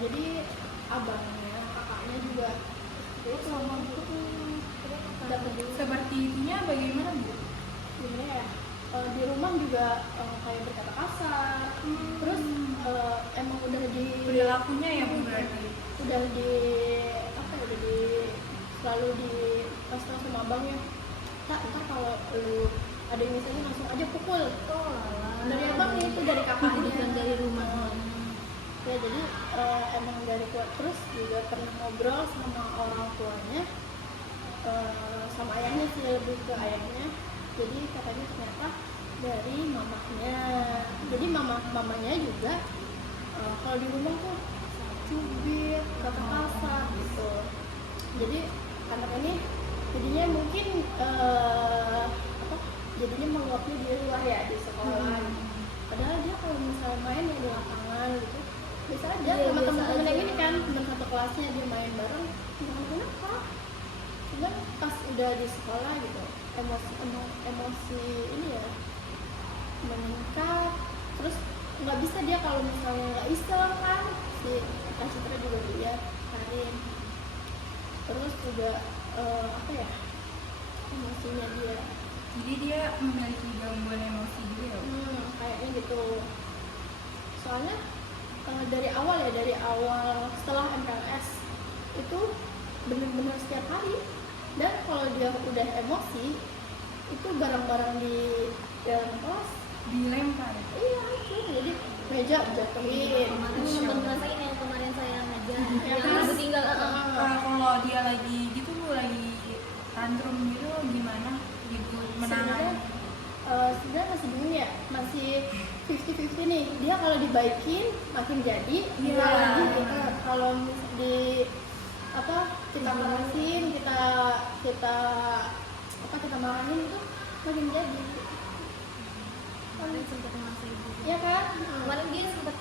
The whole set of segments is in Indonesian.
jadi abangnya kakaknya juga itu sama dapat juga. Seperti itunya bagaimana Bu? Gimana ya, di rumah juga kayak berkata kasar, terus emang udah di Perilakunya ya Bu berarti? udah di apa ya, udah di selalu di kasih tau sama abangnya, tak ntar kalau lu ada yang misalnya langsung aja pukul. Dari abangnya itu, dari kakaknya bukan dari rumah. Ya jadi emang dari kuat. Terus juga pernah ngobrol sama orang tuanya, sama ayahnya sih, lebih ke ayahnya. Jadi katanya ternyata dari mamahnya. Jadi mamanya juga kalau di rumah tuh cubit, kata kasar gitu. Jadi anak ini jadinya mungkin jadinya meluapnya di luar ya, di sekolah. Padahal dia kalau misalnya main ya di lapangan gitu bisa aja sama teman-teman yang ini kan, teman satu kelasnya dia main bareng, kenapa? Cuman pas udah di sekolah gitu emosi ini ya meningkat. Terus nggak bisa dia kalau misalnya nggak iseng kan, si Kak Citra juga dia Karin. Terus juga apa ya, emosinya dia, Jadi dia memiliki gangguan emosi juga ya Bu? kayaknya gitu. Soalnya dari awal setelah MPLS itu bener-bener setiap hari. Dan kalau dia udah emosi itu barang-barang di dalam kelas Dilempar? iya itu, jadi meja jatuhin. Ngerasain yang kemarin saya ngajar Ya yang kan? aku tinggal. Kalau dia lagi gitu Bu, lagi tantrum gitu gimana gitu menangani? Sebenarnya masih bingung ya, masih 50-50 nih. Dia kalau dibaikin makin jadi, dia lagi kalau di apa kita kerasin, kita marahin itu makin jadi. Kemarin sempat ngerasain gitu. Ya kan? Kemarin dia sempat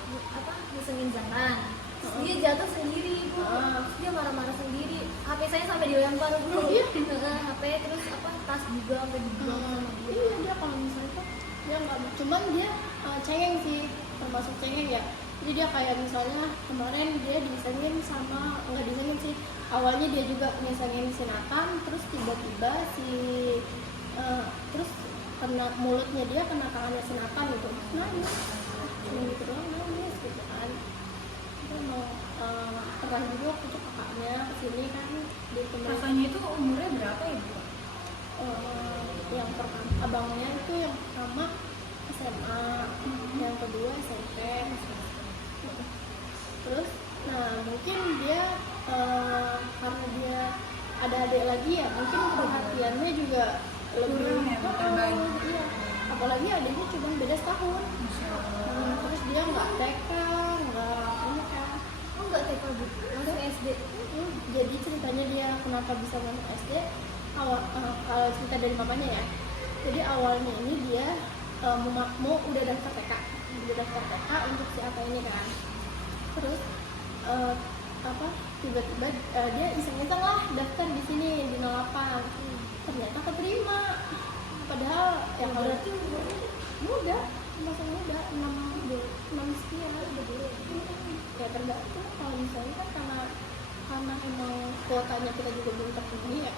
ngisengin jalan. Terus dia jatuh sendiri Bu. Terus dia marah-marah sendiri. HP saya sampai dilempar Bu. Iya. HP terus tas juga sampai dibuang sama dia. Iya, dia kalau misalnya tuh dia nggak, cuman dia cengeng sih, termasuk cengeng ya. Jadi dia kayak misalnya kemarin dia disengin sama, nggak disengin sih, awalnya dia juga disengin si Nathan, terus tiba-tiba terus kena mulutnya dia, kena tangannya si Nathan gitu, nangis, cuma gitu doang, nangis gitu kan. Dia mau pernah juga waktu itu kakaknya kesini kan di Kakaknya itu umurnya berapa ya Bu? Yang pertama abangnya itu yang pertama SMA, yang kedua SMP. Terus mungkin dia karena dia ada adik lagi ya, mungkin perhatiannya juga lebih kurang ya, terbagi. iya. Apalagi adiknya cuma beda setahun. Terus dia nggak TK, nggak ini kan. Enggak TK Bu, langsung SD. Jadi ceritanya dia kenapa bisa masuk SD, kalau cerita dari mamanya ya. Jadi awalnya ini dia mau udah daftar TK untuk si apa ini kan. Terus tiba-tiba dia iseng-iseng lah daftar di sini di 08. Ternyata keterima. Padahal yang berarti muda, masih muda, 6 sekian udah dulu. Ya tergantung, kalau misalnya kan karena emang kuotanya kita juga belum terpenuhi ya.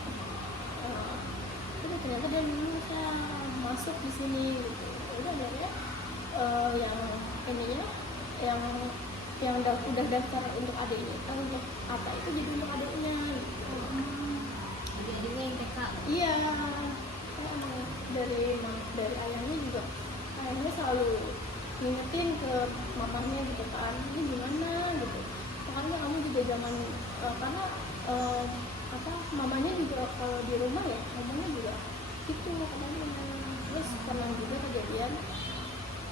Udah ternyata dia lulus ya, masuk di sini gitu. Udah akhirnya yang ininya yang udah daftar untuk adiknya, untuk apa itu jadi untuk adiknya gitu. Jadi adiknya yang TK. Iya, emang dari ayahnya juga, ayahnya selalu ngingetin ke mamanya gitu kan, ini gimana gitu. Makanya kamu juga jangan karena mamanya juga kalau di rumah ya, mamanya juga gitu katanya. Terus pernah juga kejadian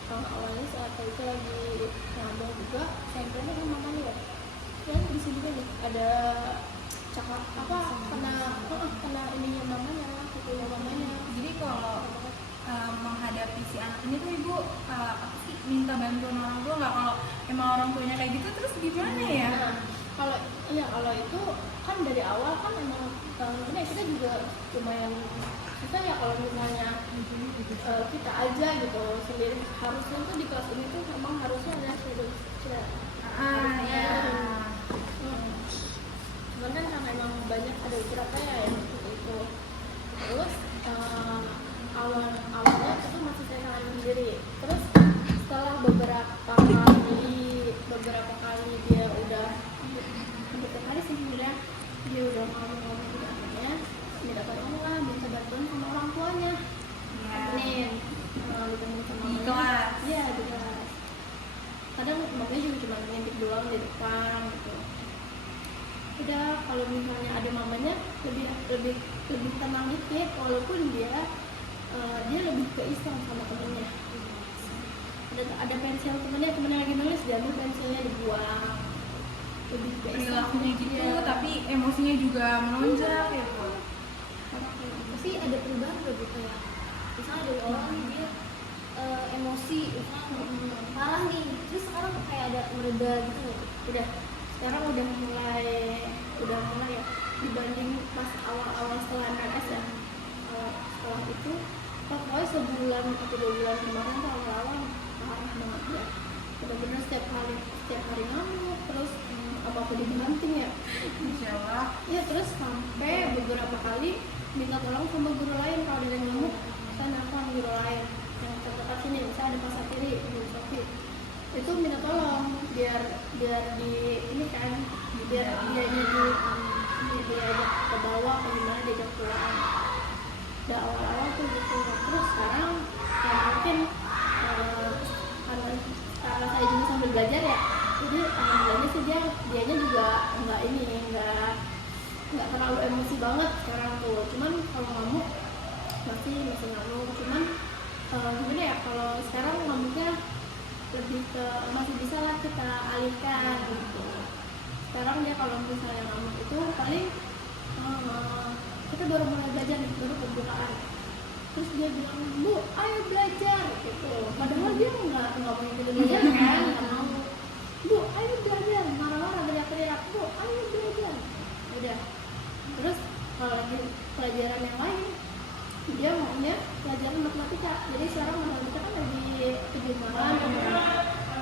awalnya saat itu lagi ngabang juga, sampelnya sama mamanya ya. Dan di sini juga nih ada cakap kena ininya mamanya, kukunya mamanya. Jadi kalau menghadapi si anak ini tuh Ibu minta bantuan orang tua nggak? Kalau emang orang tuanya kayak gitu terus gimana ya? Kalau itu kan dari awal kan emang ini kita juga lumayan susah ya kalau misalnya kita aja gitu sendiri. Harusnya tuh di kelas ini tuh memang harusnya ada shadow teacher. Ya. kalau misalnya ada mamanya lebih lebih lebih tenang dikit, walaupun dia lebih ke iseng sama temennya. Ada pensil temennya lagi nulis, dia ambil pensilnya dibuang, lebih ke iseng Perilakunya gitu, Iya. tapi emosinya juga melonjak ya Bu. Tapi ada perubahan gak gitu ya? Misalnya dari orang nih dia emosi, misalnya parah nih, terus sekarang kayak ada mereda gitu. Udah sekarang udah mulai ya, dibanding pas awal-awal setelah MRS ya. Setelah itu pokoknya sebulan atau 2 bulan kemarin tuh awal-awal parah banget ya, bener-bener setiap hari ngamuk, terus apa-apa dibanting ya. Insya Allah. Ya terus sampai beberapa kali minta tolong sama guru lain kalau ada yang ngamuk, saya nelfon guru lain yang terdekat sini, misalnya ada Pak Satiri, Guru Sofi, itu minta tolong biar di ini kan, biar dia ini diajak ke bawah atau gimana, diajak pulang. Udah awal-awal tuh gitu. Terus sekarang ya mungkin karena saya juga sambil belajar ya, jadi alhamdulillahnya sih dianya juga nggak terlalu emosi banget sekarang tuh. Cuman kalau ngamuk masih ngamuk, cuman gimana ya, kalau sekarang ngamuknya lebih ke masih bisa lah kita alihkan gitu. Sekarang dia kalau misalnya ngamuk itu paling kita baru mulai belajar nih, baru pembukaan, terus dia bilang, Bu, ayo belajar gitu, padahal dia nggak mau ikut belajar kan, nggak mau. Bu, ayo belajar, marah-marah, teriak-teriak, Bu, ayo belajar. Udah. Terus kalau lagi pelajaran yang lain, dia maunya pelajaran matematika. Jadi sekarang matematika kan lagi penjumlahan,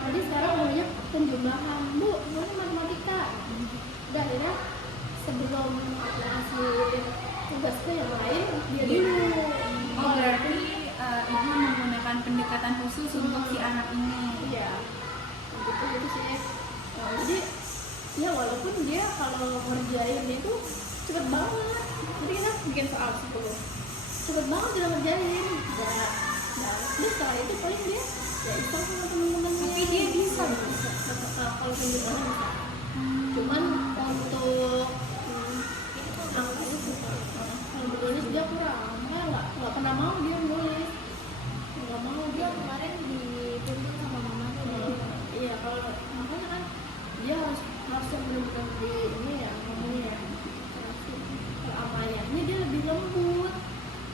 jadi sekarang maunya penjumlahan. Bu, maunya matematika. Udah, akhirnya sebelum aku kasih tugas ke yang lain, dia dulu. Oh berarti ibu menggunakan pendekatan khusus untuk si anak ini. Iya, gitu sih. Jadi ya walaupun dia kalau ngerjain itu cepet banget, jadi kita bikin soal 10 cepet banget dia ngerjain. Dia setelah itu paling dia ya iseng sama temen-temennya. Tapi dia bisa. Kalau penjelasannya bisa. Cuman untuk angka itu susah. Kalau menulis dia kurang, nggak pernah mau dia nulis, nggak mau dia. Kemarin dituntut sama mamanya. Iya, kalau makanya kan dia harus yang benar-benar di ini ya ngomongnya ya. Kalau amayahnya dia lebih lembut,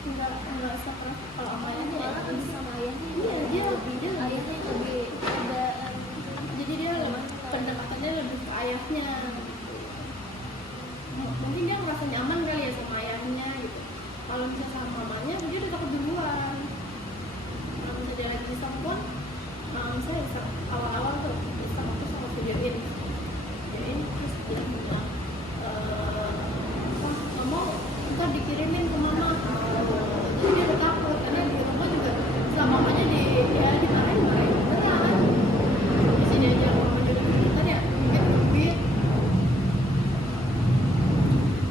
nggak sekeras. Kalau amayahnya ya Malah kan sama ayahnya. iya, dia lebih Ayahnya lebih ada jadi dia pendekatannya lebih ke ayahnya gitu. Mungkin dia merasa nyaman kali ya sama ayahnya gitu. Kalau misalnya sama mamanya dia udah takut duluan. Kalau misalnya dia lagi iseng pun, saya iseng awal-awal tuh iseng aku sama videoin terus dia bilang nggak mau, ntar dikirimin ke mama. Jadi dia udah takut karena di rumah juga sama mamanya dimarahin beneran. Di sini aja mamanya udah pintar ya, bibit.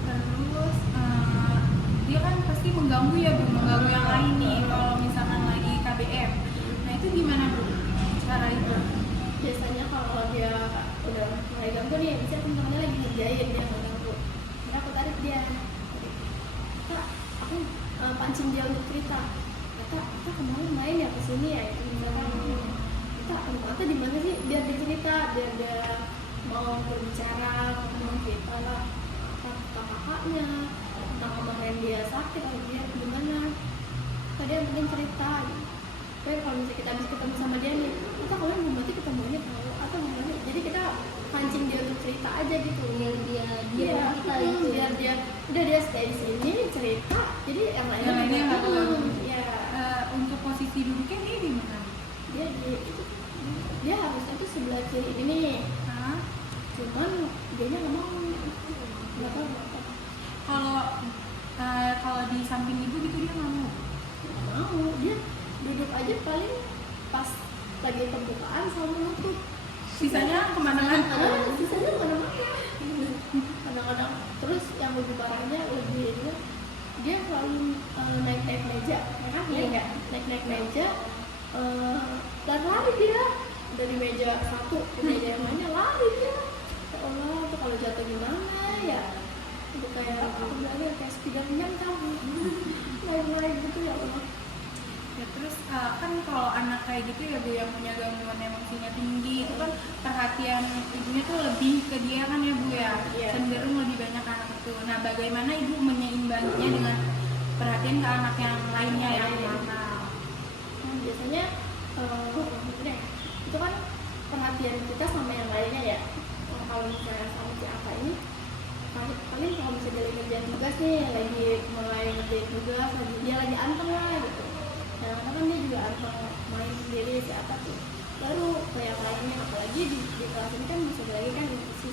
Terus dia kan pasti mengganggu ya Bu, mengganggu yang lain nih kalau misalkan lagi KBM. Nah itu gimana Bu cara itu? Biasanya kalau dia udah mulai ganggu nih, bisa temen-temennya lagi ngerjain, dia nggak ganggu. Jadi aku tarik dia, Kak, aku pancing dia untuk cerita. Kita kemarin main ya kesini ya, itu misalkan kita rumah di mana sih, biar dia cerita, biar dia mau berbicara, ngomong cerita lah tentang kakaknya, tentang kemarin dia sakit atau dia gimana. Tadi yang penting cerita gitu. Tapi kalau misalnya kita habis ketemu sama dia nih, kita kemarin belum berarti ketemuannya tahu atau gimana, jadi kita pancing dia untuk cerita aja gitu. biar dia Iya, kita gitu. biar dia udah dia stay di sini cerita, jadi yang lainnya Yang lainnya nggak tahu. ya Untuk posisi duduknya dia di mana? dia harusnya tuh sebelah kiri ini nih, Hah? cuman dianya nggak mau, nggak tahu kenapa. Kalau di samping ibu gitu dia nggak mau. Nggak mau, dia duduk aja paling pas lagi pembukaan sama nutup. Sisanya kemana-mana. Sisanya mana-mana. Kadang-kadang terus yang lebih parahnya dia selalu naik-naik meja, ya kan? Iya. Nggak? Naik-naik meja, dan lari dia dari meja satu ke meja yang lainnya, lari dia. Ya Allah, tuh kalau jatuh gimana ya? perhatian ibunya tuh lebih ke dia kan ya Bu ya, Iya. cenderung lebih banyak anak itu. Nah bagaimana ibu menyeimbanginya dengan perhatian ke anak yang lainnya yang nakal? Nah, biasanya gini, itu kan perhatian kita sama yang lainnya ya. Kalau misalnya sama si Aka ini paling kalau misalnya dia lagi ngerjain tugas nih, lagi mulai ngerjain tugas, dia lagi anteng lah gitu. Nah karena kan dia juga anteng main sendiri si Aka tuh, baru ke yang lainnya, apalagi di kelas ini kan bisa lagi kan si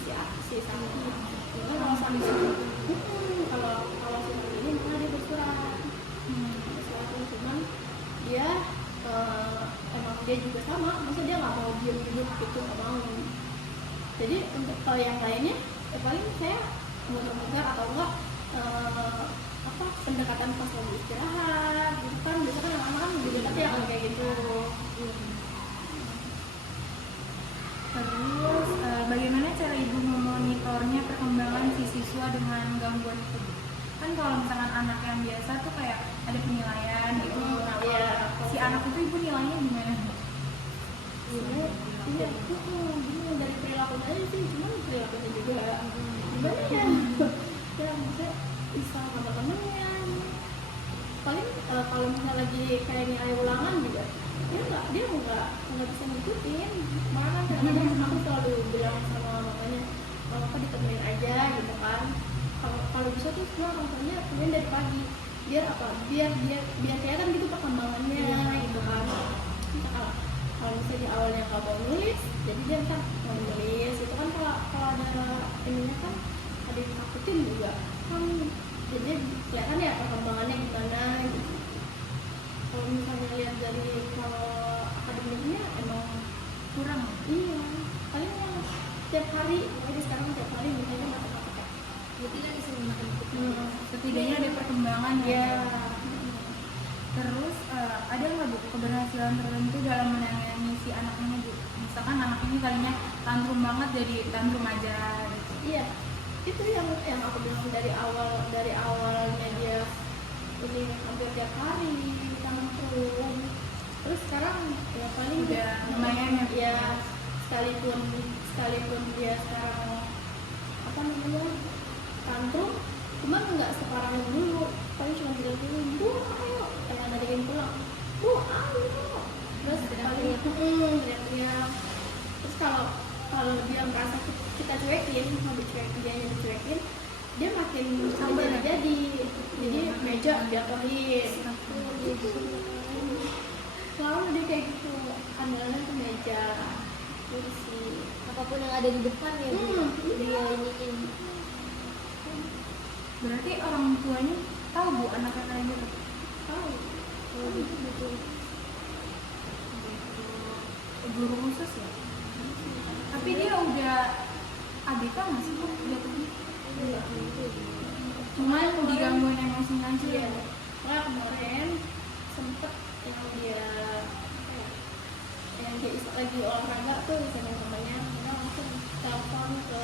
Sangki. Itu kalau Sangki kalau si Sangki ini malah dia bersurat. Bersurat cuman dia emang dia juga sama, maksudnya dia nggak mau diem gitu, nggak mau. Jadi untuk yang lainnya ya paling saya muter-muter atau enggak pendekatan pas lagi istirahat gitu kan, biasa kan anak-anak kan juga dekat ya kayak gitu. Terus bagaimana cara ibu memonitornya perkembangan si siswa dengan gangguan itu? Kan kalau misalkan anak yang biasa tuh kayak ada penilaian gitu. Nah, kalau si anak itu ibu nilainya gimana? Iya, itu bingung dari perilakunya aja sih, cuman perilakunya juga gimana ya? Ya maksudnya bisa sama temennya. Paling kalau misalnya lagi kayak nilai ulangan juga, dia nggak bisa ngikutin. Malah kan kadang-kadang aku selalu bilang sama mamanya, apa ditemenin aja gitu kan. Kalau bisa tuh semua contohnya temenin dari pagi, biar kelihatan gitu perkembangannya gitu kan. Kalau misalnya di awalnya nggak mau nulis, jadi dia ntar mau nulis itu kan, kalau ada ininya kan ada yang takutin juga kan, jadi kelihatan ya perkembangannya gimana gitu. Kalau misalnya lihat dari kalau akademiknya emang kurang, iya paling yang tiap hari, jadi sekarang tiap hari misalnya matematika, berarti kan bisa memakan setidaknya ada perkembangan ya. Terus ada nggak Bu keberhasilan tertentu dalam menangani si anak ini Bu? Misalkan anak ini kalinya tantrum banget jadi tantrum aja gitu. Iya, itu yang aku bilang dari awalnya dia ini hampir tiap hari tantrum. Terus sekarang ya paling Udah lumayan ya, sekalipun dia sekarang apa namanya tantrum, cuman nggak separah yang dulu, paling cuma bilang dulu Bu ayo, kayak narikin pulang Bu ayo, terus paling teriak-teriak. Terus kalau dia merasa kita cuekin, mau dicuekin, dia makin sabar jadi meja jatuhin. Selalu dia kayak gitu, andalannya ke meja, kursi, apapun yang ada di depan ya dia iniin. Berarti orang tuanya tahu Bu anaknya kayak gitu? tahu. Betul. Guru khusus ya? Tapi dia udah ABK nggak sih Bu? Cuman digangguin emosinya aja Iya, ya? makanya kemarin sempet yang dia lagi olahraga tuh sama temannya, kita langsung telepon ke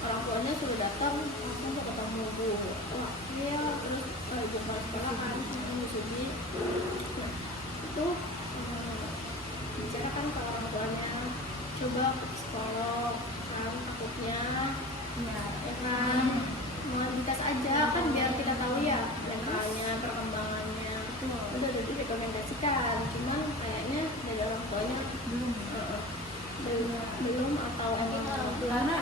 orang tuanya suruh datang langsung ke ketemu Bu. Wah iya, terus ibu kepala sekolah kan Bu Sugi, nah itu bicara kan ke orang tuanya, coba ke psikolog kan, takutnya ya kan mau dites aja kan biar kita tahu ya mentalnya, perkembangannya. Udah direkomendasikan, cuman kayaknya dari orang tuanya belum atau emang orang tua Karena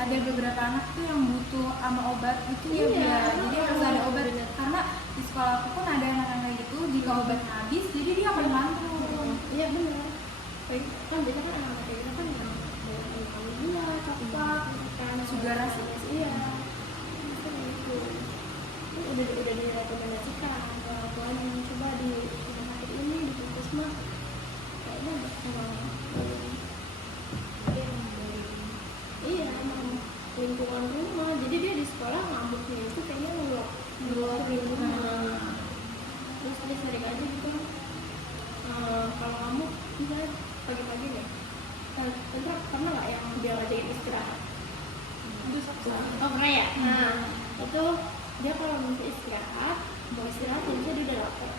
ada beberapa anak tuh yang butuh sama obat itu ya Iya, biar jadi harus ada obat. bener. Karena di sekolah aku pun ada anak yang kayak gitu, jika obatnya habis jadi dia akan tantrum. iya benar. Kan biasanya kan anak-anak kayak gitu kan yang gula, coklat, kan Sugar rush. iya. Itu udah direkomendasikan ke orang tuanya, coba di rumah sakit ini, di puskesmas kayaknya emang iya emang lingkungan rumah, jadi dia di sekolah ngamuknya itu kayaknya ngeluarin rumah. Terus dia sering aja gitu kalau ngamuk misalnya pagi-pagi nih pernah nggak yang dia ngajakin istirahat? Oh pernah ya? Nah itu dia kalau mau istirahat, mau istirahat jadi dia udah lapar.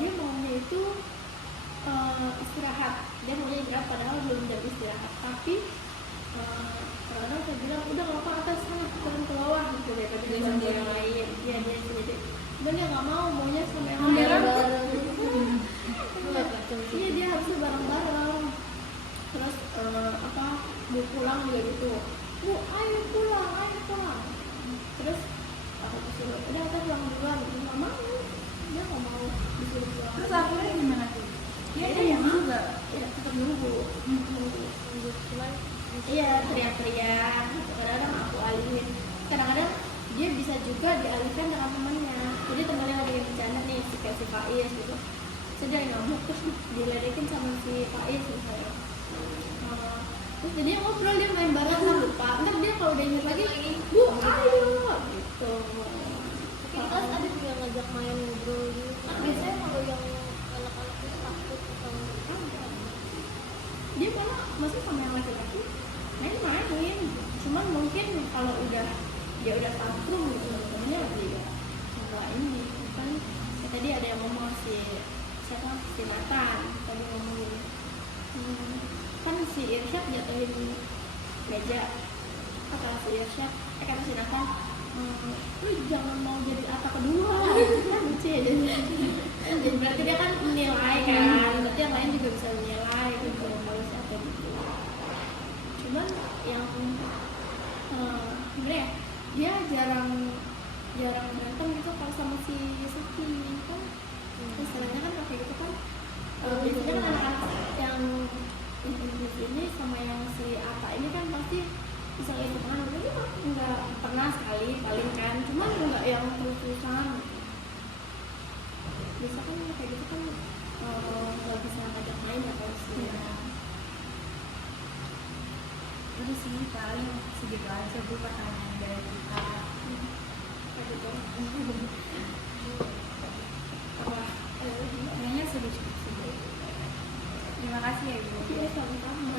Dia maunya itu istirahat, dia maunya istirahat padahal belum jam istirahat, tapi kadang saya bilang udah nggak apa atas sana turun ke bawah gitu daripada dia sama yang lain, ya dia sendiri, dan dia nggak maunya sama yang lain. Iya dia harusnya bareng-bareng. Terus mau pulang juga gitu, bu ayo pulang. Terus aku disuruh udah kita pulang duluan, nggak mau, dia nggak mau disuruh pulang. Terus akhirnya gimana tuh? Iya Dia juga. ya tetap nunggu. Cuman Iya teriak-teriak gitu. Kadang-kadang aku alihin, kadang-kadang dia bisa juga dialihkan dengan temannya. Jadi temannya lagi bercanda nih, kayak si Faiz gitu, sedang ngamuk terus diledekin sama si Faiz misalnya. Terus jadi ngobrol, dia main bareng kan lupa. Ntar dia kalau udah inget lagi, bu ayo gitu. mungkin kelas ada juga yang ngajak main ngobrol gitu. Kan biasanya kalau yang anak-anak itu takut atau apa? Dia malah masih sama yang laki-laki main-main. Cuman mungkin kalau udah dia udah tantrum gitu, temennya lagi nggak ini kan. Tadi ada yang ngomong si Nathan tadi ngomongin, kan si Irsyad jatuhin meja, kata si Irsyad, kata si Nathan, lu jangan mau jadi Atta kedua kan lucu ya. Jadi berarti dia kan menilai kan, berarti yang lain juga bisa menilai gitu, kalau siapa gitu. Cuman yang gimana ya, dia jarang berantem gitu kalau sama si Saki kan. Istilahnya kan kayak gitu kan, biasanya kan anak-anak yang ini sama yang si Atta ini kan pasti bisa ngikutan, tapi nggak pernah sekali paling kan, cuman nggak yang terus-terusan. Biasa kan kayak gitu kan nggak bisa ngajak main atau sih. Udah sih paling segitu aja bu pertanyaan dari kita. Kayak gitu. Kayaknya sudah cukup. Terima kasih ya ibu. Iya sama-sama.